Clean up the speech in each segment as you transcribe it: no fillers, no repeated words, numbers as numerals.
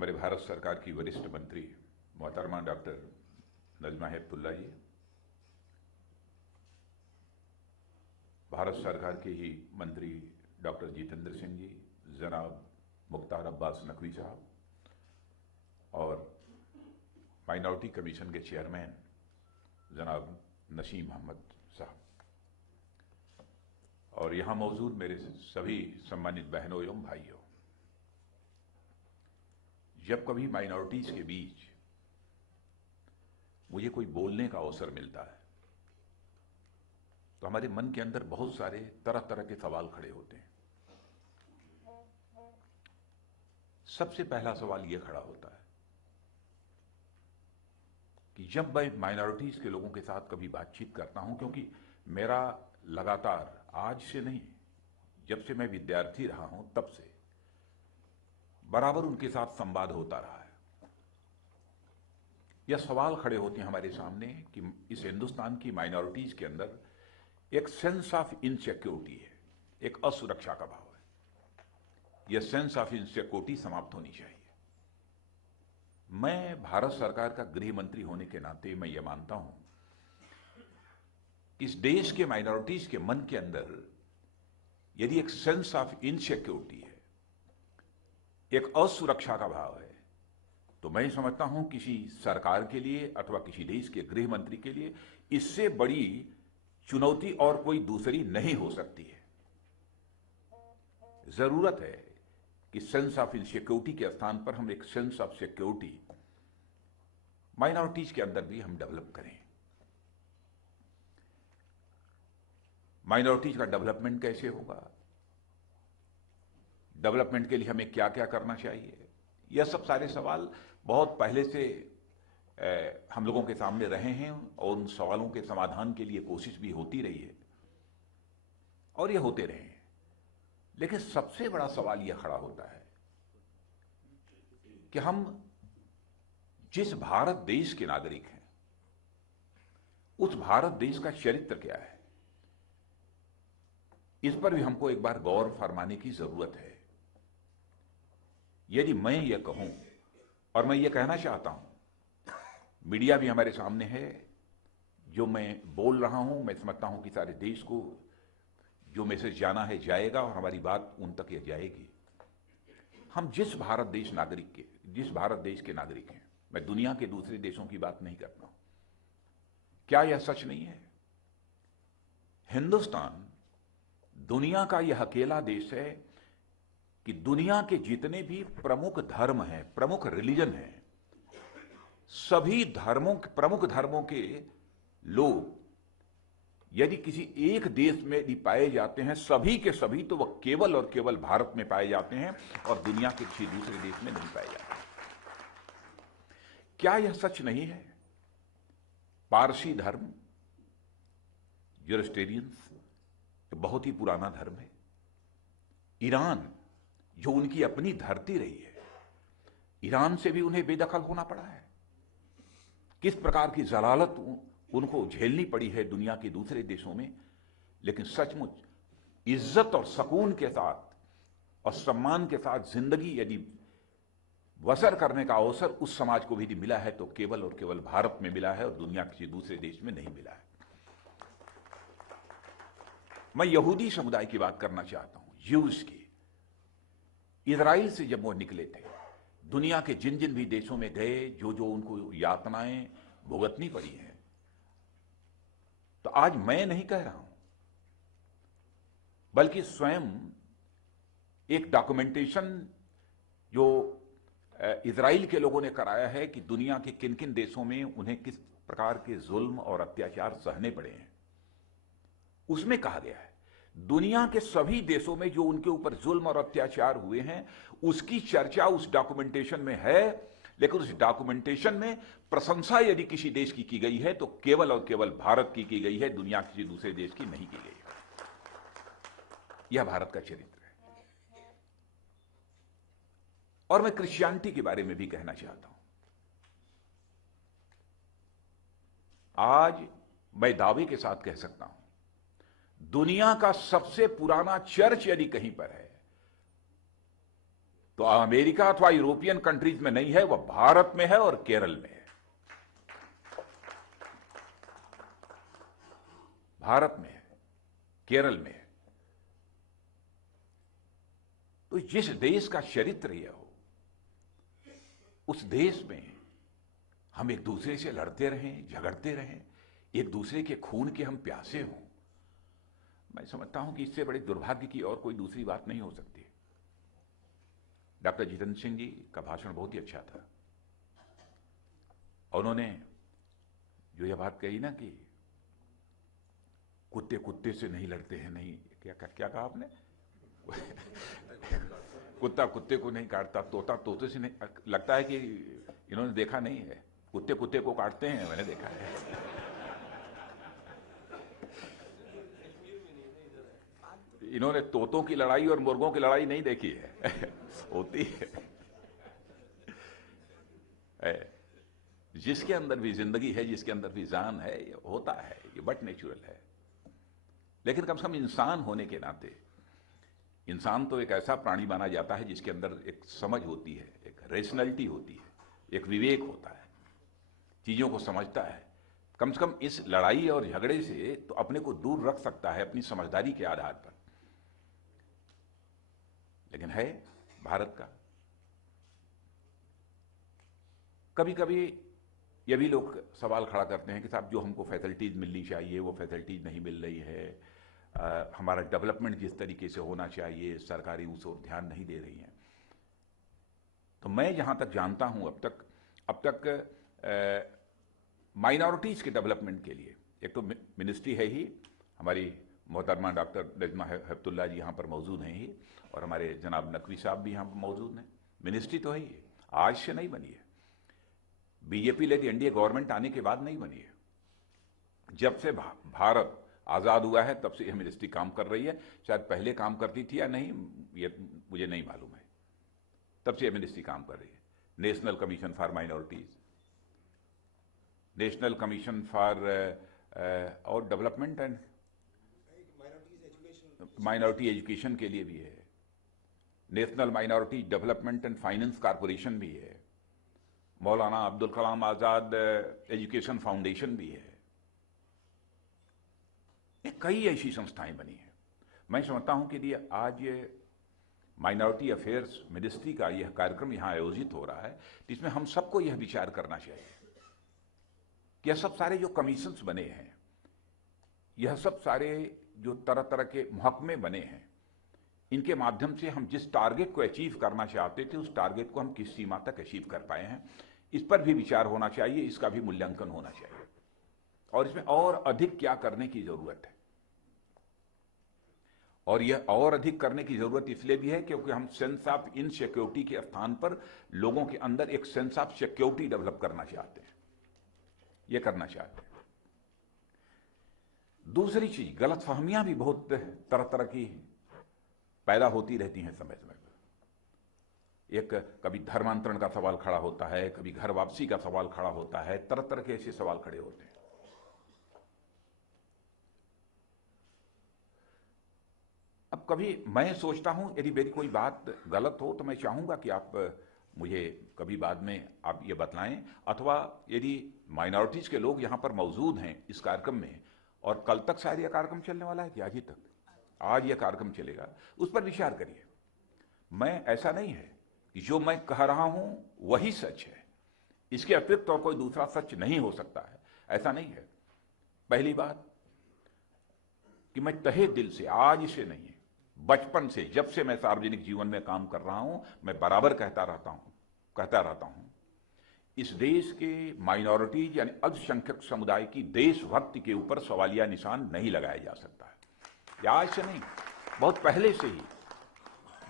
हमारे भारत सरकार की वरिष्ठ मंत्री मोहतरमा डॉक्टर नजमा हेपतुल्ला जी, भारत सरकार के ही मंत्री डॉक्टर जितेंद्र सिंह जी, जनाब मुख्तार अब्बास नकवी साहब और माइनॉरिटी कमीशन के चेयरमैन जनाब नसीम अहमद साहब और यहां मौजूद मेरे सभी सम्मानित बहनों एवं भाइयों, जब कभी माइनॉरिटीज के बीच मुझे कोई बोलने का अवसर मिलता है तो हमारे मन के अंदर बहुत सारे तरह तरह के सवाल खड़े होते हैं। सबसे पहला सवाल यह खड़ा होता है कि जब मैं माइनॉरिटीज के लोगों के साथ कभी बातचीत करता हूं, क्योंकि मेरा लगातार आज से नहीं, जब से मैं विद्यार्थी रहा हूं तब से बराबर उनके साथ संवाद होता रहा है। यह सवाल खड़े होते हैं हमारे सामने कि इस हिंदुस्तान की माइनॉरिटीज के अंदर एक सेंस ऑफ इनसिक्योरिटी है, एक असुरक्षा का भाव है। यह सेंस ऑफ इनसिक्योरिटी समाप्त होनी चाहिए। मैं भारत सरकार का गृह मंत्री होने के नाते मैं यह मानता हूं कि इस देश के माइनॉरिटीज के मन के अंदर यदि एक सेंस ऑफ इनसिक्योरिटी है, एक असुरक्षा का भाव है, तो मैं समझता हूं किसी सरकार के लिए अथवा किसी देश के गृह मंत्री के लिए इससे बड़ी चुनौती और कोई दूसरी नहीं हो सकती है। जरूरत है कि सेंस ऑफ इनसिक्योरिटी के स्थान पर हम एक सेंस ऑफ सिक्योरिटी माइनॉरिटीज के अंदर भी हम डेवलप करें। माइनॉरिटीज का डेवलपमेंट कैसे होगा, डेवलपमेंट के लिए हमें क्या क्या करना चाहिए, यह सब सारे सवाल बहुत पहले से हम लोगों के सामने रहे हैं और उन सवालों के समाधान के लिए कोशिश भी होती रही है और ये होते रहे हैं। लेकिन सबसे बड़ा सवाल यह खड़ा होता है कि हम जिस भारत देश के नागरिक हैं, उस भारत देश का चरित्र क्या है, इस पर भी हमको एक बार गौर फरमाने की जरूरत है। यदि मैं यह कहूं, और मैं यह कहना चाहता हूं, मीडिया भी हमारे सामने है, जो मैं बोल रहा हूं मैं समझता हूं कि सारे देश को जो मैसेज जाना है जाएगा और हमारी बात उन तक यह जाएगी। हम जिस भारत देश के नागरिक हैं, मैं दुनिया के दूसरे देशों की बात नहीं करता हूं, क्या यह सच नहीं है? हिंदुस्तान दुनिया का यह अकेला देश है कि दुनिया के जितने भी प्रमुख धर्म हैं, प्रमुख रिलीजन हैं, सभी प्रमुख धर्मों के लोग यदि किसी एक देश में यदि पाए जाते हैं, सभी के सभी, तो वह केवल और केवल भारत में पाए जाते हैं और दुनिया के किसी दूसरे देश में नहीं पाए जाते। क्या यह सच नहीं है? पारसी धर्म, ज़ोरोस्ट्रियंस, बहुत ही पुराना धर्म है। ईरान, जो उनकी अपनी धरती रही है, ईरान से भी उन्हें बेदखल होना पड़ा है। किस प्रकार की जलालत उनको झेलनी पड़ी है दुनिया के दूसरे देशों में, लेकिन सचमुच इज्जत और सुकून के साथ और सम्मान के साथ जिंदगी यदि बसर करने का अवसर उस समाज को भी यदि मिला है तो केवल और केवल भारत में मिला है और दुनिया किसी दूसरे देश में नहीं मिला है। मैं यहूदी समुदाय की बात करना चाहता हूं, ज्यूज की। इजराइल से जब वो निकले थे, दुनिया के जिन जिन भी देशों में गए, जो जो उनको यातनाएं भुगतनी पड़ी हैं, तो आज मैं नहीं कह रहा हूं, बल्कि स्वयं एक डॉक्यूमेंटेशन जो इजराइल के लोगों ने कराया है कि दुनिया के किन किन देशों में उन्हें किस प्रकार के जुल्म और अत्याचार सहने पड़े हैं, उसमें कहा गया है दुनिया के सभी देशों में जो उनके ऊपर जुल्म और अत्याचार हुए हैं उसकी चर्चा उस डॉक्यूमेंटेशन में है। लेकिन उस डॉक्यूमेंटेशन में प्रशंसा यदि किसी देश की गई है तो केवल और केवल भारत की गई है, दुनिया किसी दूसरे देश की नहीं की गई है। यह भारत का चरित्र है। और मैं क्रिश्चियनिटी के बारे में भी कहना चाहता हूं। आज मैं दावे के साथ कह सकता हूं, दुनिया का सबसे पुराना चर्च यदि कहीं पर है तो अमेरिका अथवा यूरोपियन कंट्रीज में नहीं है, वह भारत में है और केरल में है। भारत में है, केरल में है। तो जिस देश का चरित्र यह हो, उस देश में हम एक दूसरे से लड़ते रहें, झगड़ते रहें, एक दूसरे के खून के हम प्यासे हों, मैं समझता हूं कि इससे बड़े दुर्भाग्य की और कोई दूसरी बात नहीं हो सकती। डॉक्टर जितेंद्र सिंह जी का भाषण बहुत ही अच्छा था। उन्होंने जो यह बात कही ना कि कुत्ते कुत्ते से नहीं लड़ते हैं, नहीं, क्या कहा आपने? कुत्ता कुत्ते को नहीं काटता, तोता तोते से नहीं। लगता है कि इन्होंने देखा नहीं है, कुत्ते कुत्ते को काटते हैं, मैंने देखा है। इन्होंने तोतों की लड़ाई और मुर्गों की लड़ाई नहीं देखी है। होती है। जिसके अंदर भी जिंदगी है, जिसके अंदर भी जान है, ये होता है, ये बट नेचुरल है। लेकिन कम से कम इंसान होने के नाते, इंसान तो एक ऐसा प्राणी माना जाता है जिसके अंदर एक समझ होती है, एक रेशनैलिटी होती है, एक विवेक होता है, चीजों को समझता है। कम से कम इस लड़ाई और झगड़े से तो अपने को दूर रख सकता है अपनी समझदारी के आधार पर। लेकिन है भारत का। कभी कभी ये भी लोग सवाल खड़ा करते हैं कि साहब जो हमको फैसिलिटीज मिलनी चाहिए वो फैसिलिटीज नहीं मिल रही है, हमारा डेवलपमेंट जिस तरीके से होना चाहिए सरकारी उस ओर ध्यान नहीं दे रही है। तो मैं जहां तक जानता हूं अब तक माइनॉरिटीज के डेवलपमेंट के लिए एक तो मिनिस्ट्री है ही, हमारी मोहतरमा डॉक्टर नजमा हेपतुल्ला जी यहाँ पर मौजूद हैं ही, और हमारे जनाब नकवी साहब भी यहाँ पर मौजूद हैं। मिनिस्ट्री तो है ही, आज से नहीं बनी है, बीजेपी लेडी एनडीए गवर्नमेंट आने के बाद नहीं बनी है। जब से भारत आजाद हुआ है तब से यह मिनिस्ट्री काम कर रही है। शायद पहले काम करती थी या नहीं, ये मुझे नहीं मालूम है। तब से यह मिनिस्ट्री काम कर रही है। National commission for minorities, national commission for और डेवलपमेंट एंड माइनॉरिटी एजुकेशन के लिए भी है, national minority development and finance corporation भी है, मौलाना अब्दुल कलाम आजाद एजुकेशन फाउंडेशन भी है। कई ऐसी संस्थाएं बनी हैं। मैं समझता हूं कि आज ये माइनॉरिटी अफेयर्स मिनिस्ट्री का यह कार्यक्रम यहां आयोजित हो रहा है, जिसमें हम सबको यह विचार करना चाहिए कि यह सब सारे जो कमीशंस बने हैं, यह सब सारे जो तरह तरह के महकमे बने हैं, इनके माध्यम से हम जिस टारगेट को अचीव करना चाहते थे उस टारगेट को हम किस सीमा तक अचीव कर पाए हैं, इस पर भी विचार होना चाहिए, इसका भी मूल्यांकन होना चाहिए, और इसमें और अधिक क्या करने की जरूरत है। और यह और अधिक करने की जरूरत इसलिए भी है क्योंकि हम सेंस ऑफ इनसिक्योरिटी के स्थान पर लोगों के अंदर एक सेंस ऑफ सिक्योरिटी डेवलप करना चाहते हैं, यह करना चाहते हैं। दूसरी चीज, गलतफहमियां भी बहुत तरह तरह की पैदा होती रहती हैं समय समय पर। एक कभी धर्मांतरण का सवाल खड़ा होता है, कभी घर वापसी का सवाल खड़ा होता है, तरह तरह के ऐसे सवाल खड़े होते हैं। अब कभी मैं सोचता हूं यदि मेरी कोई बात गलत हो तो मैं चाहूंगा कि आप मुझे कभी बाद में आप ये बतलाएं, अथवा यदि माइनॉरिटीज के लोग यहां पर मौजूद हैं इस कार्यक्रम में, और कल तक शायद यह कार्यक्रम चलने वाला है कि आज ही तक, आज यह कार्यक्रम चलेगा, उस पर विचार करिए। मैं ऐसा नहीं है कि जो मैं कह रहा हूं वही सच है, इसके अतिरिक्त और कोई दूसरा सच नहीं हो सकता है, ऐसा नहीं है। पहली बात कि मैं तहे दिल से, आज से नहीं है, बचपन से, जब से मैं सार्वजनिक जीवन में काम कर रहा हूं, मैं बराबर कहता रहता हूं इस देश के माइनॉरिटीज यानी अल्पसंख्यक समुदाय की देशभक्ति के ऊपर सवालिया निशान नहीं लगाया जा सकता है। या आज से नहीं, बहुत पहले से ही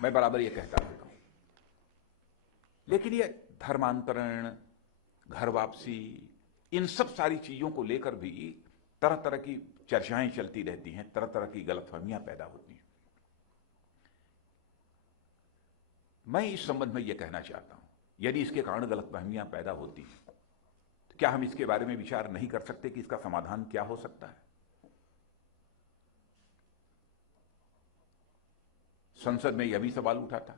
मैं बराबर ये कहता रहता हूं। लेकिन ये धर्मांतरण, घर वापसी, इन सब सारी चीजों को लेकर भी तरह तरह की चर्चाएं चलती रहती हैं, तरह तरह की गलतफहमियां पैदा होती हैं। मैं इस संबंध में यह कहना चाहता हूं, यदि इसके कारण गलतफहमियां पैदा होती हैं तो क्या हम इसके बारे में विचार नहीं कर सकते कि इसका समाधान क्या हो सकता है? संसद में यह भी सवाल उठा था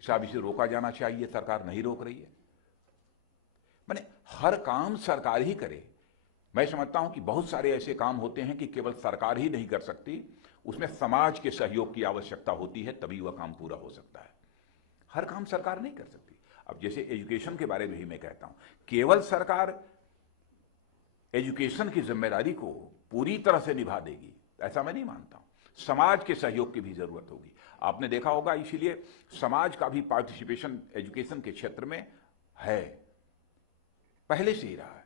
कि साहब इसे रोका जाना चाहिए, सरकार नहीं रोक रही है। माने हर काम सरकार ही करे। मैं समझता हूं कि बहुत सारे ऐसे काम होते हैं कि केवल सरकार ही नहीं कर सकती, उसमें समाज के सहयोग की आवश्यकता होती है, तभी वह काम पूरा हो सकता है। हर काम सरकार नहीं कर सकती। अब जैसे एजुकेशन के बारे में ही मैं कहता हूं, केवल सरकार एजुकेशन की जिम्मेदारी को पूरी तरह से निभा देगी, ऐसा मैं नहीं मानता हूं। समाज के सहयोग की भी जरूरत होगी। आपने देखा होगा, इसीलिए समाज का भी पार्टिसिपेशन एजुकेशन के क्षेत्र में है, पहले से ही रहा है।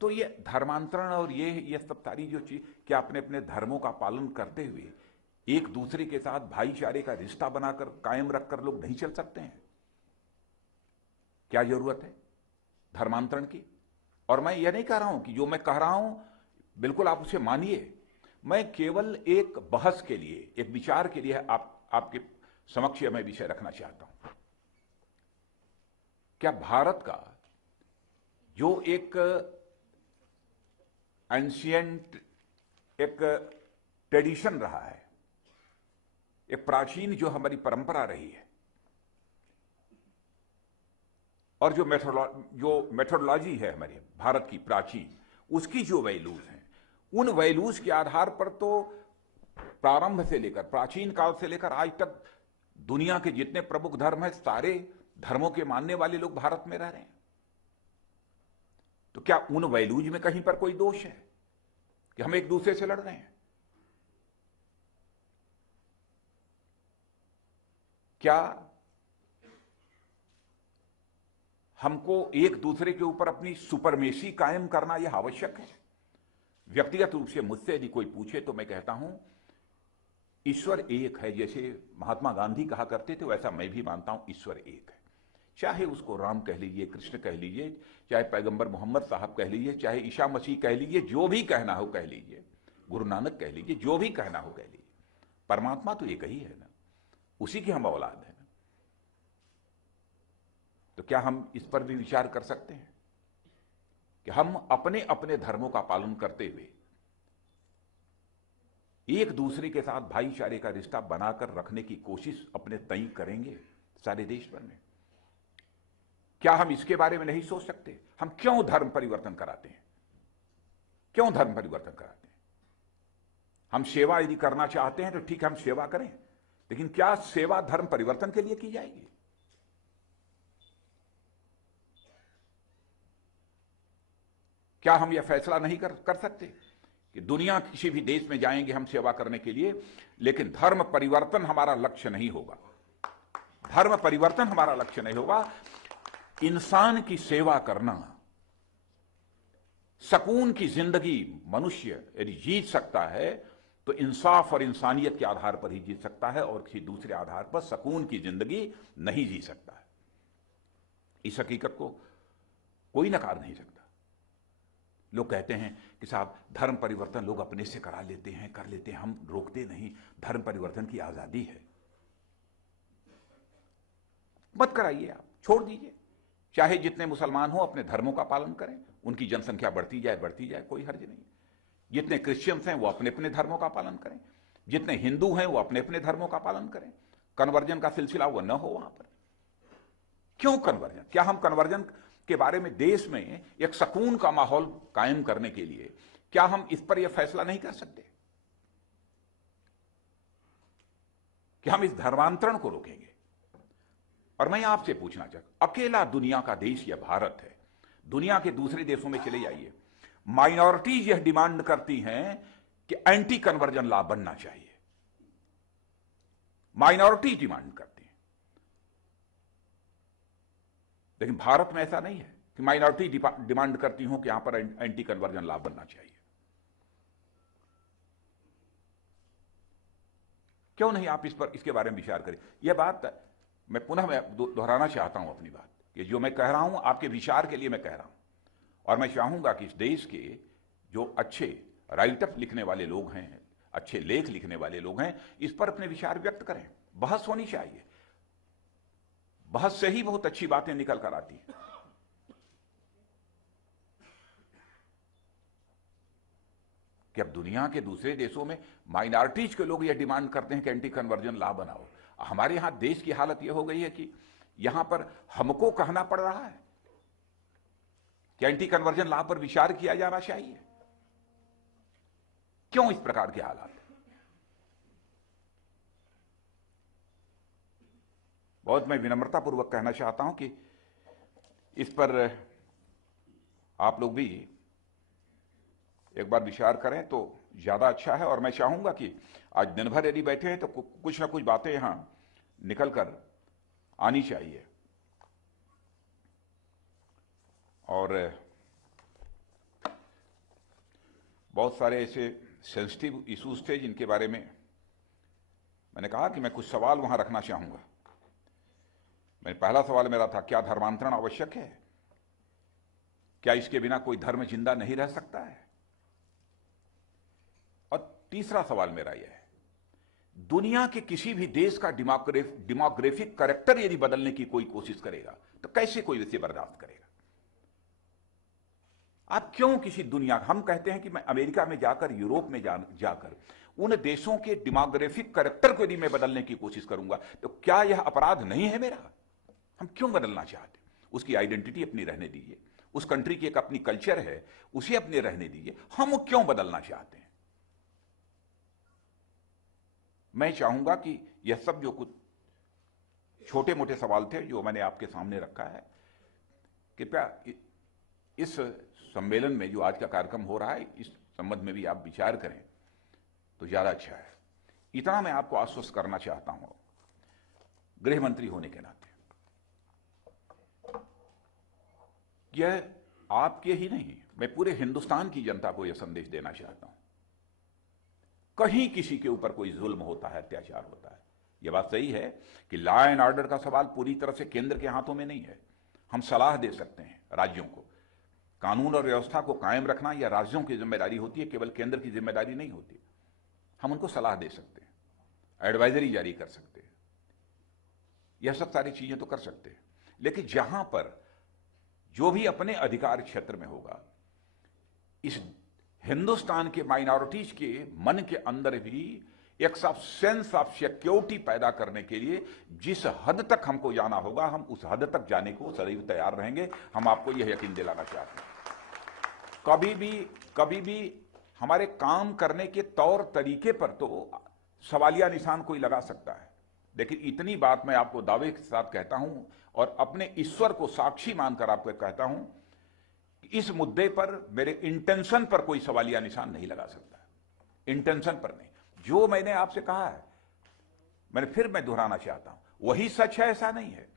तो ये धर्मांतरण और ये सब सारी जो चीज, क्या अपने अपने धर्मों का पालन करते हुए एक दूसरे के साथ भाईचारे का रिश्ता बनाकर कायम रखकर लोग नहीं चल सकते हैं? क्या जरूरत है धर्मांतरण की? और मैं ये नहीं कह रहा हूं कि जो मैं कह रहा हूं बिल्कुल आप उसे मानिए। मैं केवल एक बहस के लिए, एक विचार के लिए आपके समक्ष मैं विषय रखना चाहता हूं। क्या भारत का जो एक एंशियंट एक ट्रेडिशन रहा है, एक प्राचीन जो हमारी परंपरा रही है, और जो मेथोडोलॉजी है हमारे भारत की प्राचीन, उसकी जो वैल्यूज हैं, उन वैल्यूज के आधार पर तो प्रारंभ से लेकर, प्राचीन काल से लेकर आज तक दुनिया के जितने प्रमुख धर्म हैं, सारे धर्मों के मानने वाले लोग भारत में रह रहे हैं। तो क्या उन वैल्यूज में कहीं पर कोई दोष है कि हम एक दूसरे से लड़ रहे हैं? क्या हमको एक दूसरे के ऊपर अपनी सुपरमेसी कायम करना यह आवश्यक है? व्यक्तिगत रूप से मुझसे यदि कोई पूछे तो मैं कहता हूं ईश्वर एक है। जैसे महात्मा गांधी कहा करते थे, वैसा मैं भी मानता हूं ईश्वर एक है। चाहे उसको राम कह लीजिए, कृष्ण कह लीजिए, चाहे पैगंबर मोहम्मद साहब कह लीजिए, चाहे ईसा मसीह कह लीजिए, जो भी कहना हो कह लीजिए, गुरु नानक कह लीजिए, जो भी कहना हो कह लीजिए, परमात्मा तो एक ही है ना, उसी की हम औलाद है ना। तो क्या हम इस पर भी विचार कर सकते हैं कि हम अपने अपने धर्मों का पालन करते हुए एक दूसरे के साथ भाईचारे का रिश्ता बनाकर रखने की कोशिश अपने तय करेंगे सारे देश भर में? क्या हम इसके बारे में नहीं सोच सकते? हम क्यों धर्म परिवर्तन कराते हैं? क्यों धर्म परिवर्तन कराते हैं? हम सेवा यदि करना चाहते हैं तो ठीक है, हम सेवा करें, लेकिन क्या सेवा धर्म परिवर्तन के लिए की जाएगी? क्या हम यह फैसला नहीं कर सकते कि दुनिया किसी भी देश में जाएंगे हम सेवा करने के लिए, लेकिन धर्म परिवर्तन हमारा लक्ष्य नहीं होगा? धर्म परिवर्तन हमारा लक्ष्य नहीं होगा। इंसान की सेवा करना, सकून की जिंदगी मनुष्य यदि जीत सकता है तो इंसाफ और इंसानियत के आधार पर ही जीत सकता है, और किसी दूसरे आधार पर सकून की जिंदगी नहीं जी सकता है। इस हकीकत को कोई नकार नहीं सकता। लोग कहते हैं कि साहब धर्म परिवर्तन लोग अपने से करा लेते हैं, कर लेते हैं, हम रोकते नहीं, धर्म परिवर्तन की आजादी है। मत कराइए, आप छोड़ दीजिए। चाहे जितने मुसलमान हो अपने धर्मों का पालन करें, उनकी जनसंख्या बढ़ती जाए, कोई हर्ज नहीं। जितने क्रिश्चियंस हैं वो अपने अपने धर्मों का पालन करें, जितने हिंदू हैं वो अपने अपने धर्मों का पालन करें। कन्वर्जन का सिलसिला वो न हो वहां पर। क्यों कन्वर्जन? क्या हम कन्वर्जन के बारे में देश में एक सकून का माहौल कायम करने के लिए क्या हम इस पर यह फैसला नहीं कर सकते कि हम इस धर्मांतरण को रोकेंगे? और मैं आपसे पूछना चाहता, अकेला दुनिया का देश यह भारत है। दुनिया के दूसरे देशों में चले जाइए, माइनॉरिटीज यह डिमांड करती हैं कि एंटी कन्वर्जन लॉ बनना चाहिए। माइनॉरिटीज डिमांड करती हैं, लेकिन भारत में ऐसा नहीं है कि माइनॉरिटी डिमांड करती हूं कि यहां पर एंटी कन्वर्जन लॉ बनना चाहिए। क्यों नहीं आप इसके बारे में विचार करें? यह बात मैं पुनः दोहराना चाहता हूं अपनी बात, कि जो मैं कह रहा हूं आपके विचार के लिए मैं कह रहा हूं, और मैं चाहूंगा कि इस देश के जो अच्छे राइटअप लिखने वाले लोग हैं, अच्छे लेख लिखने वाले लोग हैं, इस पर अपने विचार व्यक्त करें। बहस होनी चाहिए, बहस से ही बहुत अच्छी बातें निकल कर आती हैं। कि अब दुनिया के दूसरे देशों में माइनॉरिटीज के लोग यह डिमांड करते हैं कि एंटी कन्वर्जन लॉ बनाओ। हमारे यहां देश की हालत यह हो गई है कि यहां पर हमको कहना पड़ रहा है कि एंटी कन्वर्जन लॉ पर विचार किया जाना चाहिए। क्यों इस प्रकार के हालात? बहुत मैं विनम्रतापूर्वक कहना चाहता हूं कि इस पर आप लोग भी एक बार विचार करें तो ज्यादा अच्छा है। और मैं चाहूंगा कि आज दिन भर यदि बैठे हैं तो कुछ ना कुछ बातें यहां निकल कर आनी चाहिए। और बहुत सारे ऐसे सेंसिटिव इश्यूज थे जिनके बारे में मैंने कहा कि मैं कुछ सवाल वहां रखना चाहूंगा। पहला सवाल मेरा था, क्या धर्मांतरण आवश्यक है? क्या इसके बिना कोई धर्म जिंदा नहीं रह सकता है? और तीसरा सवाल मेरा यह है, दुनिया के किसी भी देश का डेमोग्राफिक कैरेक्टर यदि बदलने की कोई कोशिश करेगा तो कैसे कोई इसे बर्दाश्त करेगा? आप क्यों किसी दुनिया, हम कहते हैं कि मैं अमेरिका में जाकर, यूरोप में जाकर उन देशों के डेमोग्राफिक कैरेक्टर को यदि मैं बदलने की कोशिश करूंगा तो क्या यह अपराध नहीं है मेरा? हम क्यों बदलना चाहते? उसकी आइडेंटिटी अपनी रहने दीजिए, उस कंट्री की एक अपनी कल्चर है, उसे अपने रहने दीजिए। हम क्यों बदलना चाहते हैं? मैं चाहूंगा कि यह सब जो कुछ छोटे मोटे सवाल थे जो मैंने आपके सामने रखा है, कृपया इस सम्मेलन में जो आज का कार्यक्रम हो रहा है इस संबंध में भी आप विचार करें तो ज्यादा अच्छा है। इतना मैं आपको आश्वस्त करना चाहता हूं गृह मंत्री होने के नाते, यह आपके ही नहीं, मैं पूरे हिंदुस्तान की जनता को यह संदेश देना चाहता हूं, कहीं किसी के ऊपर कोई जुल्म होता है, अत्याचार होता है। यह बात सही है कि लॉ एंड ऑर्डर का सवाल पूरी तरह से केंद्र के हाथों में नहीं है। हम सलाह दे सकते हैं राज्यों को, कानून और व्यवस्था को कायम रखना यह राज्यों की जिम्मेदारी होती है, केवल केंद्र की जिम्मेदारी नहीं होती। हम उनको सलाह दे सकते हैं, एडवाइजरी जारी कर सकते हैं, यह सब सारी चीजें तो कर सकते हैं। लेकिन जहां पर जो भी अपने अधिकार क्षेत्र में होगा, इस हिंदुस्तान के माइनॉरिटीज के मन के अंदर भी एक सेंस ऑफ सिक्योरिटी पैदा करने के लिए जिस हद तक हमको जाना होगा, हम उस हद तक जाने को सदैव तैयार रहेंगे। हम आपको यह यकीन दिलाना चाहते हैं। कभी भी हमारे काम करने के तौर तरीके पर तो सवालिया निशान कोई लगा सकता है, लेकिन इतनी बात मैं आपको दावे के साथ कहता हूं और अपने ईश्वर को साक्षी मानकर आपको कहता हूं कि इस मुद्दे पर मेरे इंटेंशन पर कोई सवालिया निशान नहीं लगा सकता। इंटेंशन पर नहीं। जो मैंने आपसे कहा है, मैं दोहराना चाहता हूं, वही सच है, ऐसा नहीं है।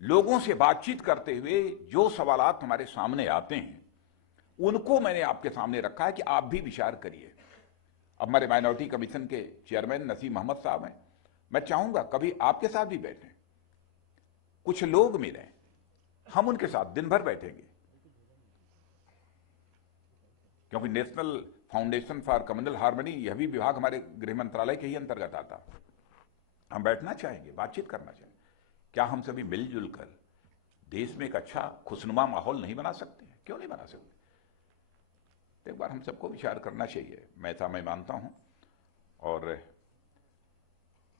लोगों से बातचीत करते हुए जो सवालात हमारे सामने आते हैं उनको मैंने आपके सामने रखा है कि आप भी विचार करिए। अब हमारे माइनॉरिटी कमीशन के चेयरमैन नसीम अहमद साहब हैं, मैं चाहूंगा कभी आपके साथ भी बैठें, कुछ लोग मिलें, हम उनके साथ दिन भर बैठेंगे, क्योंकि national foundation for communal harmony यह भी विभाग हमारे गृह मंत्रालय के ही अंतर्गत आता। हम बैठना चाहेंगे, बातचीत करना चाहेंगे। क्या हम सभी मिलजुल कर देश में एक अच्छा खुशनुमा माहौल नहीं बना सकते हैं? क्यों नहीं बना सकते? तो एक बार हम सबको विचार करना चाहिए, मैं मानता हूं। और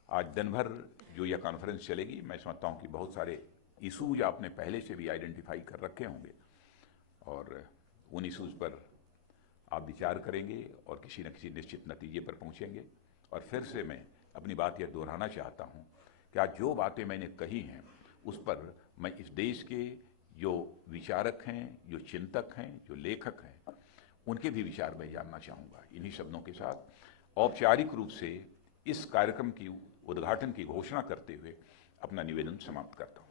आज दिन भर जो यह कॉन्फ्रेंस चलेगी, मैं समझता हूं कि बहुत सारे इशूज आपने पहले से भी आइडेंटिफाई कर रखे होंगे और उन इशूज पर आप विचार करेंगे और किसी न किसी निश्चित नतीजे पर पहुंचेंगे। और फिर से मैं अपनी बात यह दोहराना चाहता हूं कि आज जो बातें मैंने कही हैं उस पर मैं इस देश के जो विचारक हैं, जो चिंतक हैं, जो लेखक हैं, उनके भी विचार मैं जानना चाहूँगा। इन्हीं शब्दों के साथ औपचारिक रूप से इस कार्यक्रम की उद्घाटन की घोषणा करते हुए अपना निवेदन समाप्त करता हूँ।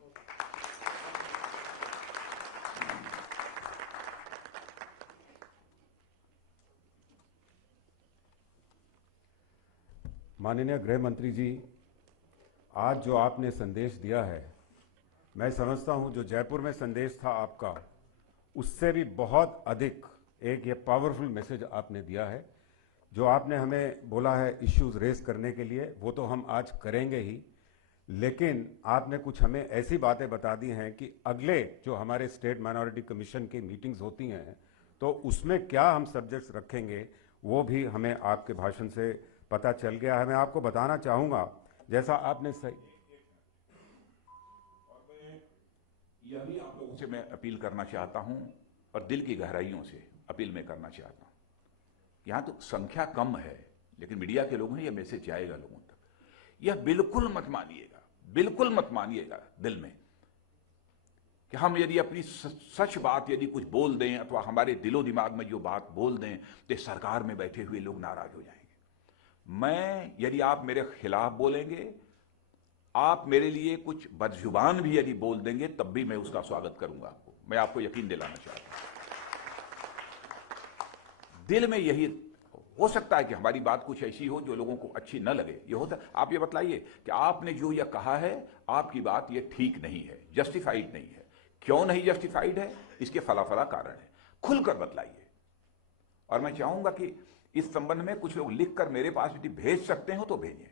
माननीय गृह मंत्री जी, आज जो आपने संदेश दिया है, मैं समझता हूं जो जयपुर में संदेश था आपका, उससे भी बहुत अधिक एक ये पावरफुल मैसेज आपने दिया है। जो आपने हमें बोला है इश्यूज रेस करने के लिए, वो तो हम आज करेंगे ही, लेकिन आपने कुछ हमें ऐसी बातें बता दी हैं कि अगले जो हमारे स्टेट माइनॉरिटी कमीशन की मीटिंग्स होती हैं तो उसमें क्या हम सब्जेक्ट्स रखेंगे, वो भी हमें आपके भाषण से पता चल गया है। मैं आपको बताना चाहूँगा, जैसा आपने सही, यह भी आप लोगों से मैं अपील करना चाहता हूं और दिल की गहराइयों से अपील मैं करना चाहता हूं। यहां तो संख्या कम है, लेकिन मीडिया के लोग हैं, यह मैसेज जाएगा लोगों तक। यह बिल्कुल मत मानिएगा, बिल्कुल मत मानिएगा दिल में कि हम यदि अपनी सच बात यदि कुछ बोल दें अथवा हमारे दिलो दिमाग में जो बात बोल दें तो सरकार में बैठे हुए लोग नाराज हो जाएंगे। मैं यदि आप मेरे खिलाफ बोलेंगे, आप मेरे लिए कुछ बदजुबान भी यदि बोल देंगे, तब भी मैं उसका स्वागत करूंगा। मैं आपको यकीन दिलाना चाहता हूं। दिल में यही हो सकता है कि हमारी बात कुछ ऐसी हो जो लोगों को अच्छी न लगे, ये होता। आप ये बतलाइए कि आपने जो यह कहा है, आपकी बात ये ठीक नहीं है, जस्टिफाइड नहीं है। क्यों नहीं जस्टिफाइड है, इसके फला फला कारण है, खुलकर बतलाइए। और मैं चाहूंगा कि इस संबंध में कुछ लोग लिखकर मेरे पास यदि भेज सकते हो तो भेजें।